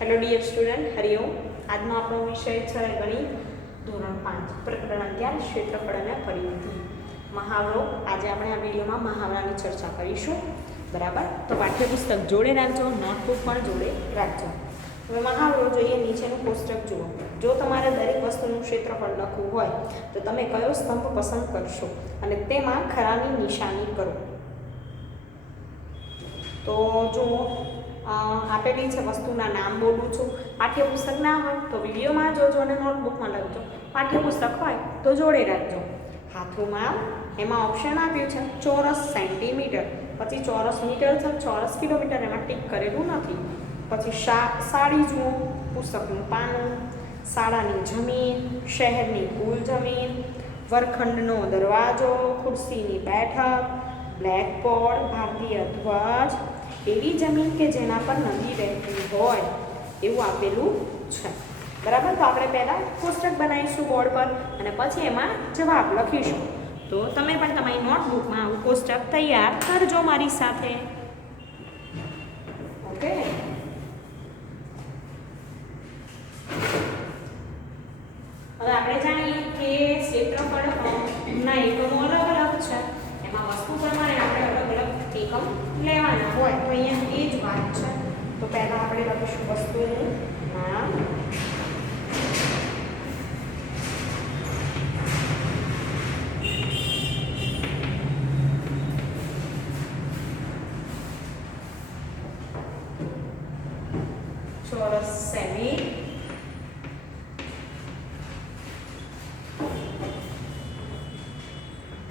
Hello dear student, Hariom. આજનો આપણો વિષય છે ગણિત ધોરણ 5 પ્રકરણ 11 ક્ષેત્રફળ અને પરિમિતિ. મહાવરો. આજે આપણે આ વિડીયોમાં મહાવરાની ચર્ચા કરીશું. બરાબર, તો પાઠ્યપુસ્તક જોડે રાખજો, નોટબુક પણ જોડે રાખજો. હવે મહાવરો જોઈએ. નીચેનું કોષ્ટક જુઓ. જો તમારે દરેક વસ્તુનું ક્ષેત્રફળ લખવું હોય તો તમે કયો સ્તંભ પસંદ કરશો અને તેમાં ખરાની નિશાની કરો. તો જુઓ, આપેલી છે વસ્તુના નામ બોલું છું. પાઠ્યપુસ્તક ના હોય તો વિડીયોમાં જોજો અને નોટબુકમાં લખજો. પાઠ્યપુસ્તક હોય તો જોડે રાખજો. હાથનું માપ, એમાં ઓપ્શન આપ્યું છે ચોરસ સેન્ટીમીટર, પછી ચોરસ મીટર છે, ચોરસ કિલોમીટર, એમાં ટીક કરેલું નથી. પછી સાડી જુઓ, પુસ્તકનું પાનું, શાળાની જમીન, શહેરની કુલ જમીન, વર્ગખંડનો દરવાજો, ખુરશીની બેઠક, બ્લેકબોર્ડ, ભારતીય ધ્વજ, એવી જમીન કે જેના પર નદી વહેતી હોય એવું આપેલું છે. બરાબર, તો આપણે પહેલાં કોષ્ટક બનાવીશું બોર્ડ પર અને પછી એમાં જવાબ લખીશું. તો તમે પણ તમારી નોટબુકમાં આવું કોષ્ટક તૈયાર કરજો મારી સાથે. ઓકે, હવે આપણે જાણીએ કે ક્ષેત્રફળના એકમો અલગ અલગ છે. એમાં વસ્તુ પ્રમાણે આપણે અલગ અલગ એકમ લેવાના હોય તો અહીંયા એ જ વાત છે. તો પહેલાં આપણે લખીશું વસ્તુનું નામ, ચોરસ સેમી,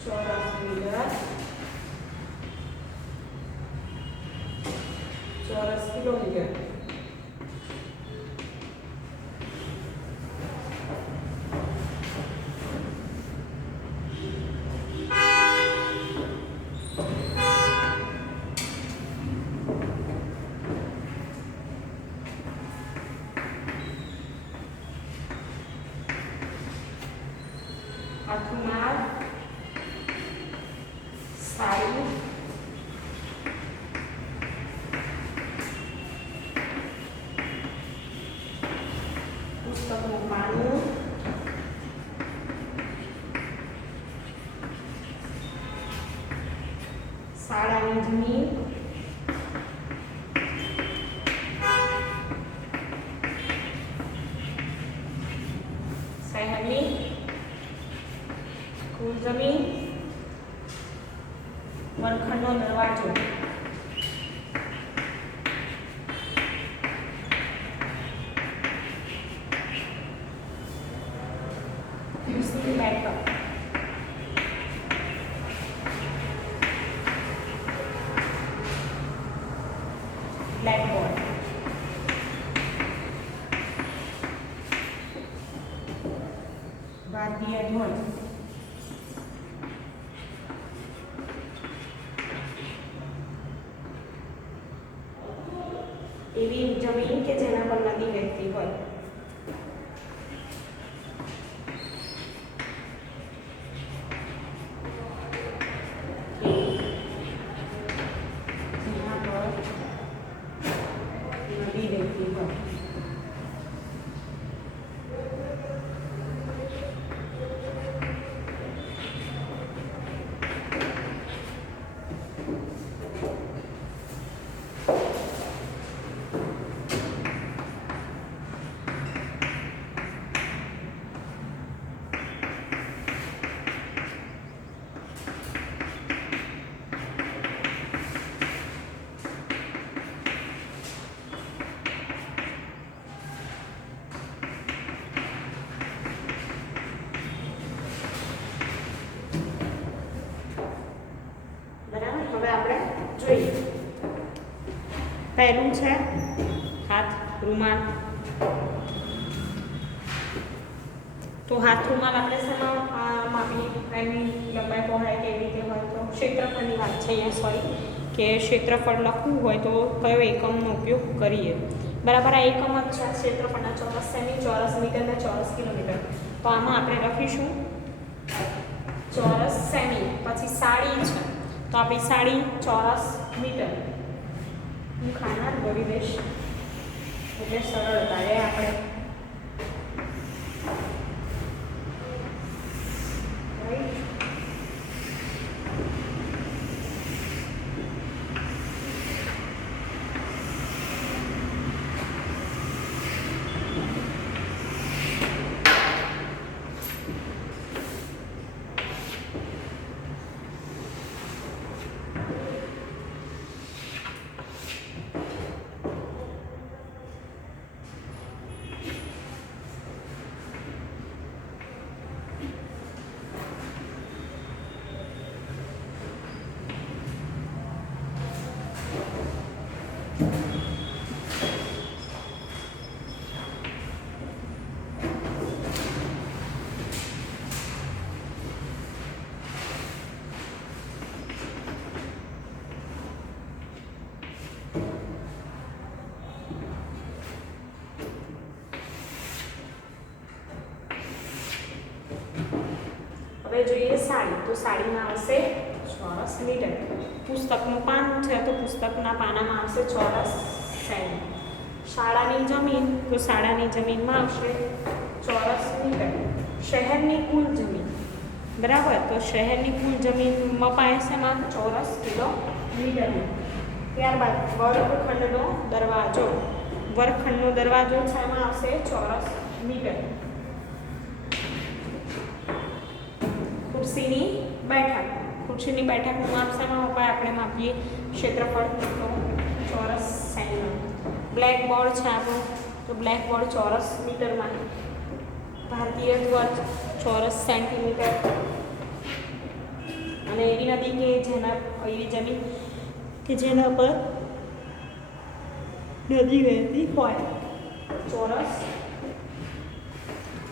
ચોરસ મીટર, ચોરસ કિલોમીટર, હાથનું માપ, સાડી, પુસ્તકનું પાનું, શાળાની જમીન, શહેરની કુલ જમીન, વર્ગખંડનો દરવાજો, ખુરશીની બેઠક, બ્લેકબોર્ડ, ભારતીય ધ્વજ, એવી જમીન કે જેના પર નદી વહેતી હોય. જેના પર નદી વહેતી હોય. હવે આપણે જોઈએ. પહેલું છે હાથ રૂમાલ. તો હાથ રૂમાલ આપણે શેમાં માપીએ? એની લંબાઈ પહોળાઈ કેવી રીતે હોય? તો ક્ષેત્રફળની વાત છે અહીંયા, સોરી, કે ક્ષેત્રફળ લખવું હોય તો કયો એકમનો ઉપયોગ કરીએ. બરાબર, આ એકમ જ છે ક્ષેત્રફળના. ચોરસ સેમી, ચોરસ મીટર અને ચોરસ કિલોમીટર. તો આમાં આપણે લખીશું ચોરસ સેમી. પછી સાડી છે તો આપણી સાડી ચોરસ મીટર. હું ખાનાર બોલી દઈશ. એટલે સરળતા રહે આપણે. હવે જોઈએ સાડી. તો સાડીમાં આવશે ચોરસ મીટર. પુસ્તકનું પાન છે તો પુસ્તકના પાનામાં આવશે ચોરસ સેમી. શાળાની જમીન તો શાળાની જમીનમાં આવશે ચોરસ મીટર. શહેરની કુલ જમીન, બરાબર, તો શહેરની કુલ જમીન મપાય છે એમાં ચોરસ કિલોમીટરમાં. ત્યારબાદ વર્ગખંડનો દરવાજો. વર્ગખંડનો દરવાજો છે એમાં આવશે ચોરસ મીટર. ખુરશીની બેઠક. ખુરશીની બેઠકનું માપ શેમાં મપાય? આપણે માપીએ ક્ષેત્રફળ તો ચોરસ સેમી. બ્લેકબોર્ડ છે આપણું તો બ્લેકબોર્ડ ચોરસ મીટરમાં. ભારતીય ધ્વજ ચોરસ સેન્ટીમીટર. અને એવી નદી કે જેના એવી જમીન કે જેના પર નદી વહેતી હોય ચોરસ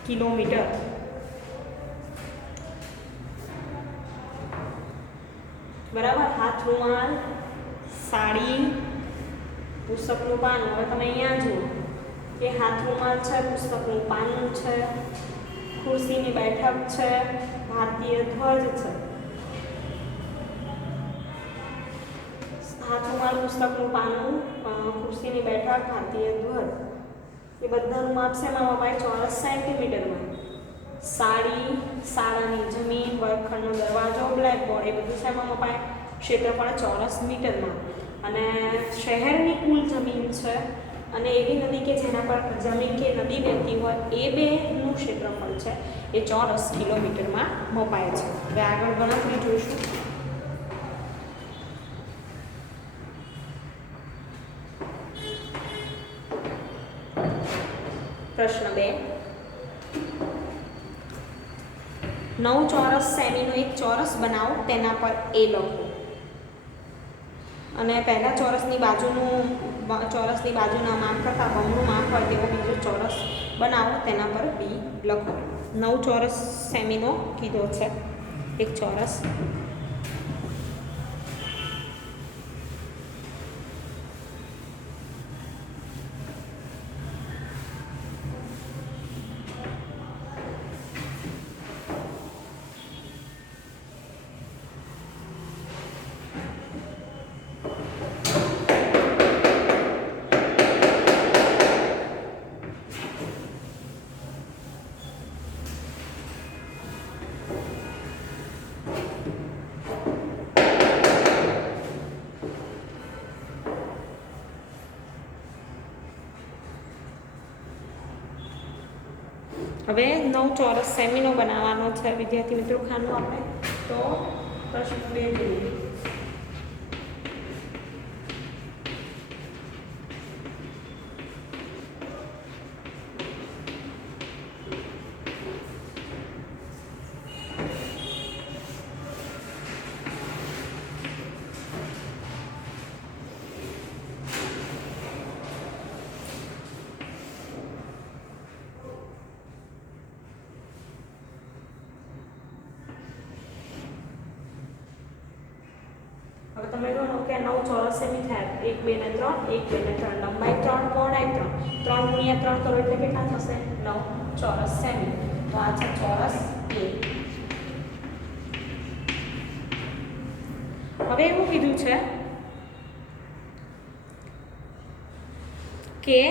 કિલોમીટર. બરાબર. હાથ રૂમાલ, સાડી, પુસ્તકનું પાનું. હવે તમે અહીંયા જુઓ કે હાથ રૂમાલ છે, પુસ્તકનું પાનું છે, ખુરશીની બેઠક છે, ભારતીય ધ્વજ છે. હાથ રૂમાલ, પુસ્તકનું પાનું, ખુરશીની બેઠક, ભારતીય ધ્વજ એ બધાનું માપ શેમાં મપાય? ચોરસ સેન્ટીમીટરમાં. સાડી, શાળાની જમીન, વર્ગખંડનો દરવાજો, બ્લેકબોર્ડ એ બધું શેમાં મપાય? ક્ષેત્રફળ ચોરસ મીટરમાં. અને શહેરની કુલ જમીન છે અને એવી નદી કે જેના પર જમીન કે નદી વહેતી હોય એ બેનું ક્ષેત્રફળ છે એ ચોરસ કિલોમીટરમાં મપાય છે. હવે આગળ ગણતરી જોઈશું. પ્રશ્ન 2. 9 ચોરસ સેમીનો એક ચોરસ બનાવો, તેના પર એ લખો. અને પહેલા ચોરસની બાજુના માપ કરતાં બમણું માપ હોય તેવો બીજો ચોરસ બનાવો, તેના પર બી લખો. 9 ચોરસ સેમીનો કીધો છે એક ચોરસ. હવે 9 ચોરસ સેમીનો બનાવવાનો છે વિદ્યાર્થી મિત્રો ખાનું આપણે. તો પ્રશ્ન 2 જોઈએ. હવે તમે ગણો કે 9 ચોરસ સેમી થાય. 1 2 ને 3, 1 2 ને 3, લંબાઈ 3, પહોળાઈ 3, 3 ગુણ્યા 3 કરો એટલે કેટલા થશે? 9 ચોરસ સેમી. તો આ છે ચોરસ A. હવે એવું કીધું છે કે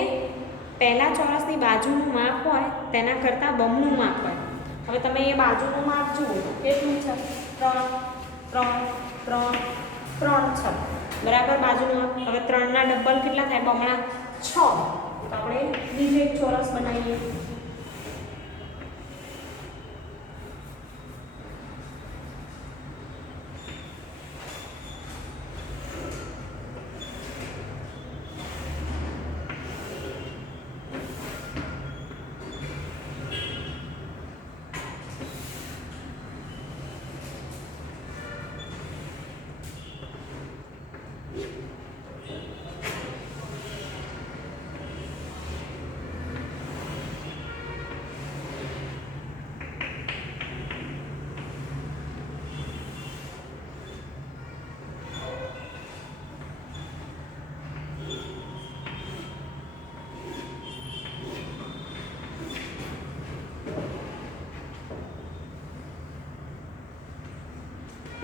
પહેલા ચોરસની બાજુનું માપ હોય તેના કરતાં બમણું માપ હોય. હવે તમે એ બાજુનું માપ જુઓ કેટલું છે? 3 3 3 3 છે બરાબર બાજુનું માપ. હવે 3ના ડબલ કેટલા થાય? બમણા 6. તો આપણે બીજો એક ચોરસ બનાવીએ.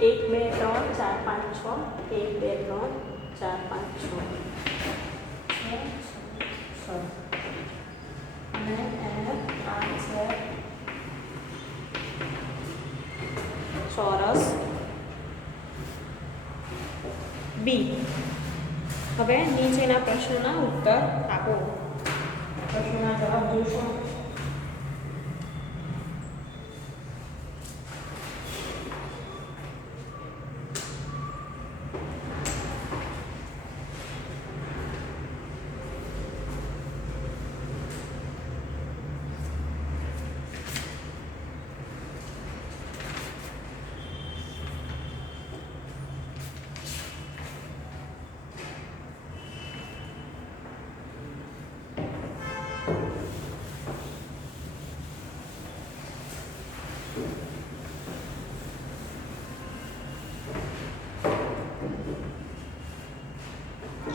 એક બે ત્રણ ચાર પાંચ છ. 1 2 3 4 5 6 અને એને 5 છે ચોરસ બી. હવે નીચેના પ્રશ્નોના ઉત્તર આપો. પ્રશ્નોના જવાબ જોશો.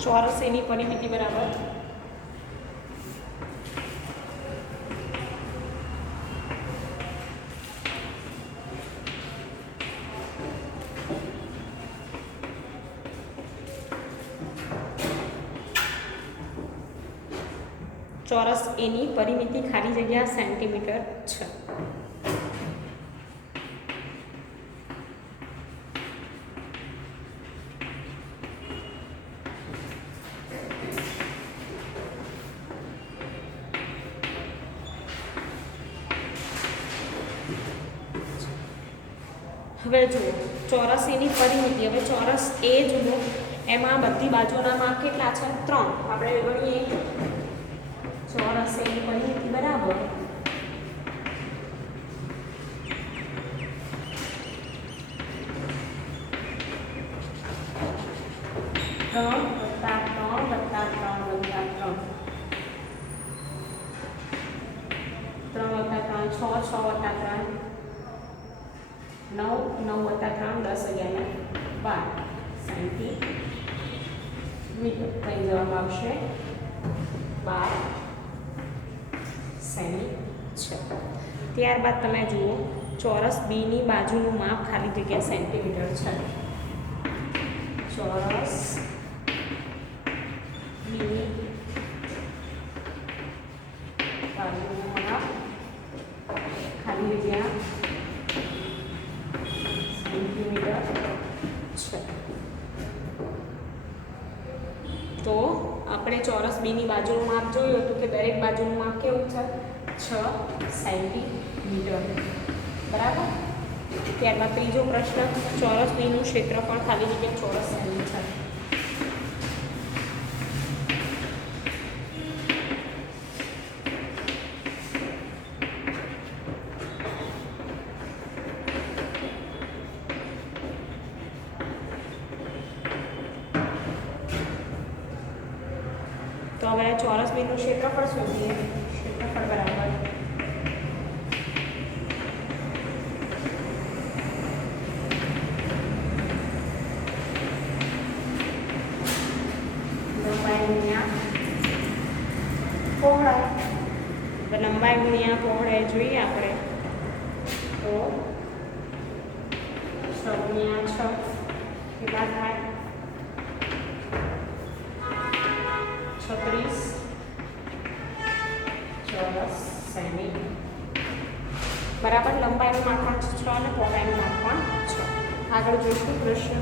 ચોરસ એની પરિમિતિ બરાબર ચોરસ એની પરિમિતિ ખાલી જગ્યા સેન્ટીમીટર છે. હવે જુઓ ચોરસ એની પરિમિતિ. હવે ચોરસ એ જુઓ એમાં બધી બાજુના માપ કેટલા છે? 3. આપણે ગણીએ ચોરસ એની પરિમિતિ બરાબર 3 વત્તા 3 વત્તા 3 વત્તા 3 3 વત્તા 3 6 6 વત્તા 3 9 9 વત્તા 3 10 11 12 સેન્ટીમીટર. કઈ જવાબ આવશે? 12 સેમી છે. ત્યારબાદ તમે જુઓ ચોરસ બીની બાજુનું માપ ખાલી જગ્યા સેન્ટીમીટર છે. ચોરસ બીની બાજુનું માપ ખાલી જગ્યા સેન્ટીમીટર છે. તો આપણે ચોરસ બીની બાજુનું માપ જોયું હતું કે દરેક બાજુનું માપ કેવું છે? 6 સેન્ટીમીટર બરાબર. ત્યારબાદ ત્રીજો પ્રશ્ન ચોરસ બીનું ક્ષેત્રફળ ખાલી જગ્યા ચોરસ સેમી છે. તો હવે ચોરસ બીનું ક્ષેત્રફળ શોધીએ. ક્ષેત્રફળ બરાબર લંબાઈ ગુણ્યા પહોળાઈ. લંબાઈ ગુણ્યા પહોળાઈ જોઈએ આપણે તો 6 ગુણ્યા 6 કેટલા થાય? 36 ચોરસ સેમી. બરાબર. લંબાઈનું માપ પણ 6 અને પહોળાઈનું માપ પણ 6. આગળ જોઈશું પ્રશ્ન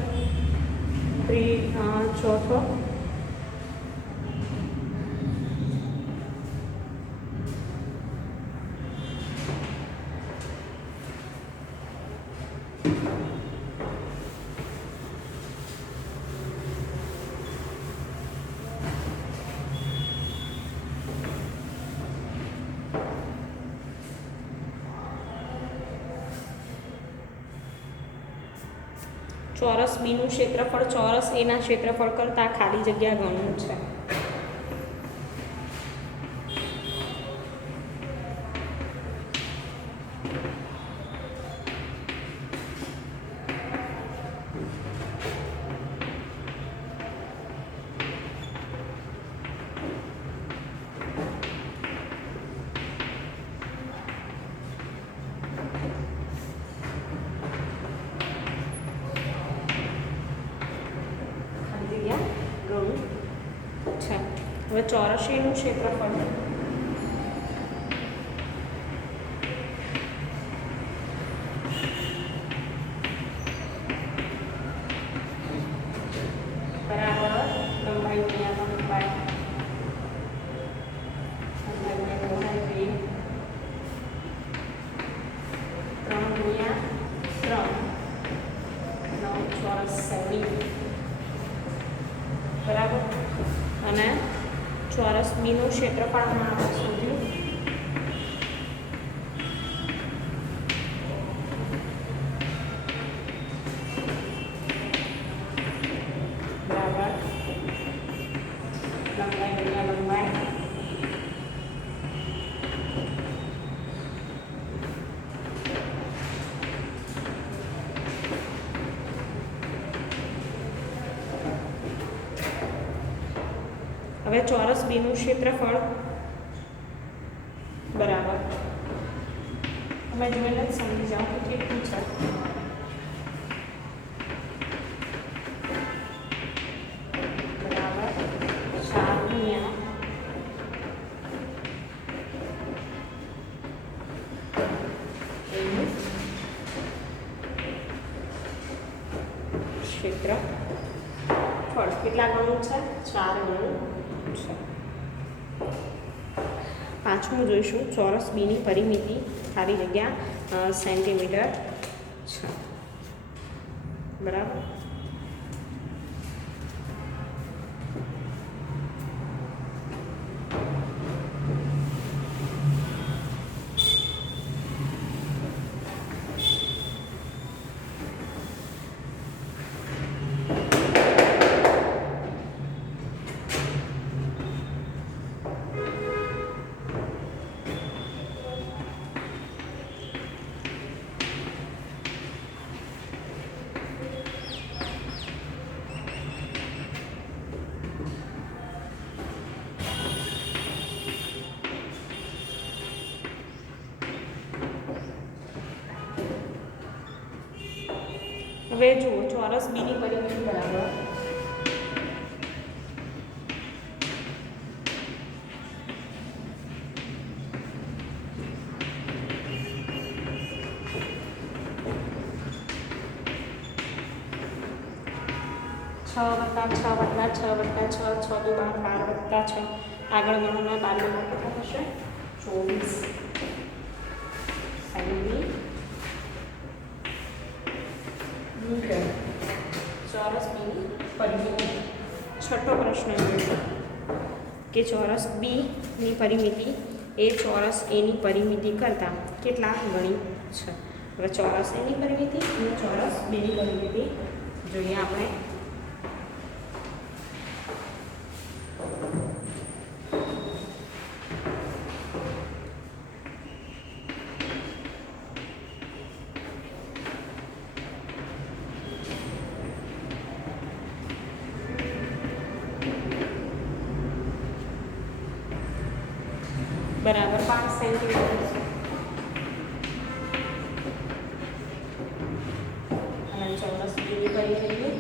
ચોથો. ચોરસ બીનું ક્ષેત્રફળ ચોરસ એના ક્ષેત્રફળ કરતાં ખાલી જગ્યા ગણું છે. હવે ચોરસીનું ક્ષેત્રફળ બરાબર લંબાઈ ગુણ્યા લંબાઈ પહોળાઈ 3 ગુણ્યા 3 9 ચોરસ સેમી. બરાબર. અને ચોરસ બીનું ક્ષેત્રફળ આપણે શોધ્યું. બરાબર. લંબાઈ ગુણ્યા લંબાઈ હવે ચોરસ બીનું ક્ષેત્રફળ બરાબર તમે જોઈને જ સમજી જાઓ કે કેટલું છે. બરાબર 4 ગુણ્યા એનું ક્ષેત્રફળ કેટલા ગણું છે? 4 ગણું. પાંચમું જોઈશું ચોરસ બીની પરિમિતિ ખાલી જગ્યા સેન્ટીમીટર છે. બરાબર. હવે જુઓ ચોરસ બીની પરિમિતિ બરાબર છ વત્તા 6 દુ 12 વત્તા 6 આગળ ગણોના 12 કેટલા થશે? 24 સેમી. ચોરસ બીની પરિમિતિ. છઠ્ઠો પ્રશ્ન જોઈશું કે ચોરસ બીની પરિમિતિ એ ચોરસ એની પરિમિતિ કરતાં કેટલા ગણી છે. હવે ચોરસ એની પરિમિતિ અને ચોરસ બીની પરિમિતિ જોઈએ આપણે. બરાબર 5 સેન્ટીમીટર અને ચોરસ બીની પરિમિતિ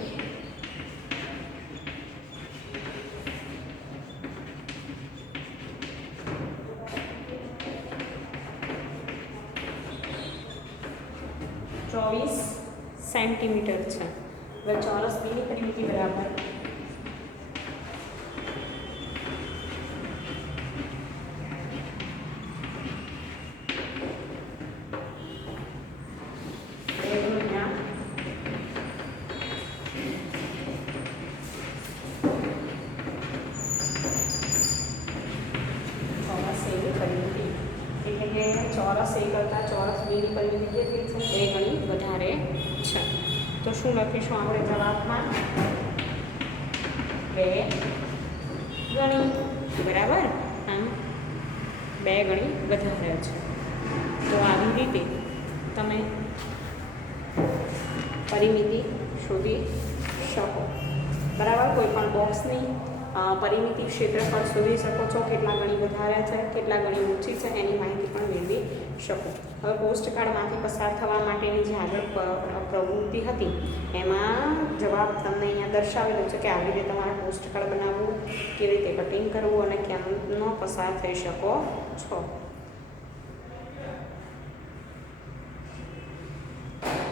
24 સેન્ટીમીટર છે. હવે ચોરસ બીની પરિમિતિ બરાબર ચોરસ એ કરતાં ચોરસ બીની પરિમિતિ કેટલી છે? 2 ગણી વધારે છે. તો શું લખીશું આપણે જવાબમાં? 2 ગણી, બરાબર. આમ 2 ગણી વધારે છે. તો આવી રીતે તમે પરિમિતિ શોધી શકો, બરાબર. કોઈ પણ બોક્સની પરિમિતિ ક્ષેત્રફળ શોધી શકો છો, કેટલા ગણી વધારે છે, કેટલા ગણી ઓછી છે, એની માહિતી પણ મેળવી શકો. હવે પોસ્ટકાર્ડમાંથી પસાર થવા માટેની જે આગળ પ્રવૃત્તિ હતી એમાં જવાબ તમને અહીંયા દર્શાવેલો છે કે આવી રીતે તમારે પોસ્ટકાર્ડ બનાવવું, કેવી રીતે કટિંગ કરવું અને કેમનો પસાર થઈ શકો છો,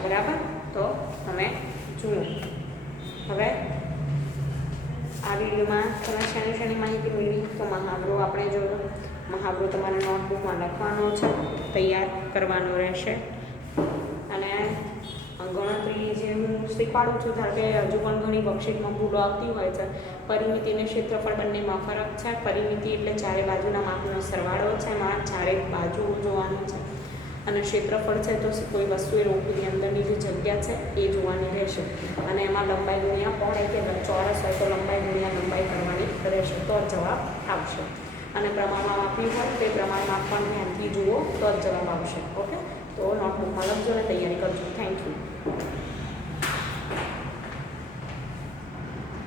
બરાબર. તો તમે જુઓ. હવે આ વિડીયોમાં તમે શેની માહિતી મેળવી? તો મહાવરો આપણે જોયો. મહાવરો તમારે નોટબુકમાં લખવાનો છે, તૈયાર કરવાનો રહેશે. અને ગણતરી જે હું શીખવાડું છું, ધારો કે હજુ પણ ઘણી વર્કશીટમાં ભૂલો આવતી હોય છે. પરિમિતિ અને ક્ષેત્રફળ બંનેમાં ફરક છે. પરિમિતિ એટલે ચારે બાજુના માપનો સરવાળો છે, એમાં ચારે બાજુ જોવાનું છે. અને ક્ષેત્રફળ છે તો કોઈ વસ્તુએ રોકીની અંદરની જે જગ્યા છે એ જોવાની રહેશે. અને એમાં લંબાઈ ગુણ્યા પહોળાઈ કે ચોરસ હોય તો લંબાઈ ગુણ્યા લંબાઈ કરવાની રહેશે, તો જ જવાબ આવશે. અને પ્રમાણમાં માપ્યું હોય તે પ્રમાણમાં પણ ધ્યાનથી જુઓ તો જ જવાબ આવશે. ઓકે, તો નોટબુકમાં લખજો અને તૈયારી કરજો. Thank you.